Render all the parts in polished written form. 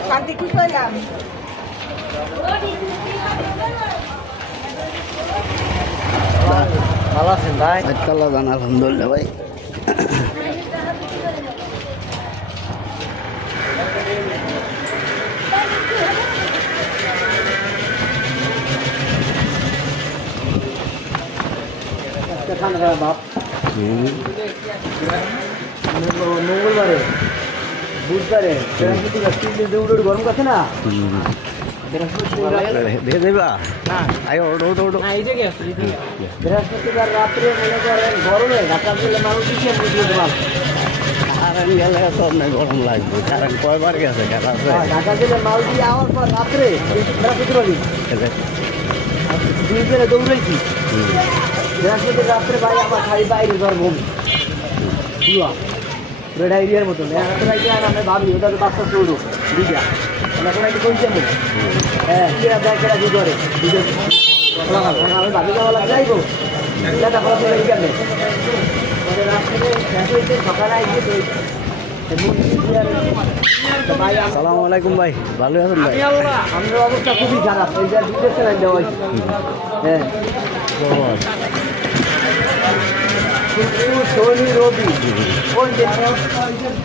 শান্তি কি কইলাম ভালো আছেন ভাই? আজকাল্লা জান আলহামদুলিল্লাহ ভাই। বাপ মঙ্গলবারে বুধবারে বৃহস্পতিবার গরম আছে না বৃহস্পতিবার রাত্রে মনে করেন গরমে ঢাকা দিলে মানুষ গরম লাগবে কারণ কয়বার গেছে খেলা ঢাকা দিলে মাল দিয়ে আওয়ার পর রাত্রে বৃহস্পতিবারই দুই দিনে দৌড়াইছি বৃহস্পতিবার রাত্রে ভাই আমার খালি বাইরে জ্বর বমি ডায়রিয়ার মতন আমি ভাবি ওটা তো বাচ্চা চৌড়ো দুইটা এখন একটু কই যাবো হ্যাঁ ব্যাংকেরা কি করে আমি ভাবি যাওয়া যাইবো সকালে আসবে আসসালামু আলাইকুম ভাই, ভালো আছেন ভাই? আমাদের অবস্থা খুবই খারাপ এই যে দুধের সেলাই দেওয়া হ্যাঁ শনি রবি কোন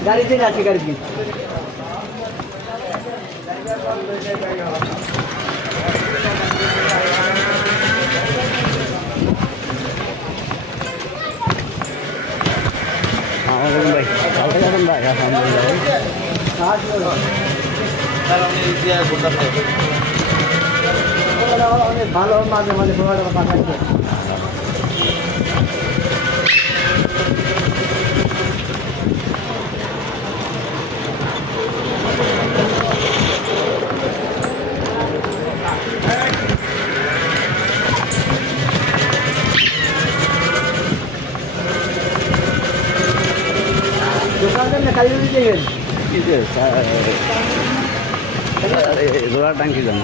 গাড়িতে আছে গাড়িতে ভাই ভালো আছেন ভাই? আলহামদুলিল্লাহ। অনেক ভালো মাঝে মাঝে পাঠাচ্ছে দোকানদার না কালী দিয়েছেন জোড়া টাঙ্কি যান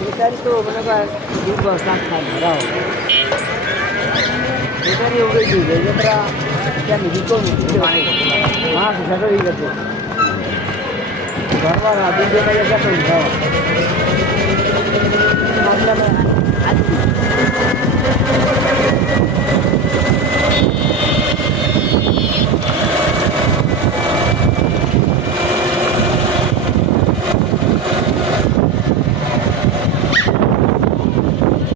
বেকারি তো মনে করেন দুর্বল কাজ খায় ধরাও বেকারি উড়ে দিবে যেটা কেন দিতো মাছ হিসাবে হয়ে গেছে ধরবার দিন দিয়ে গেছে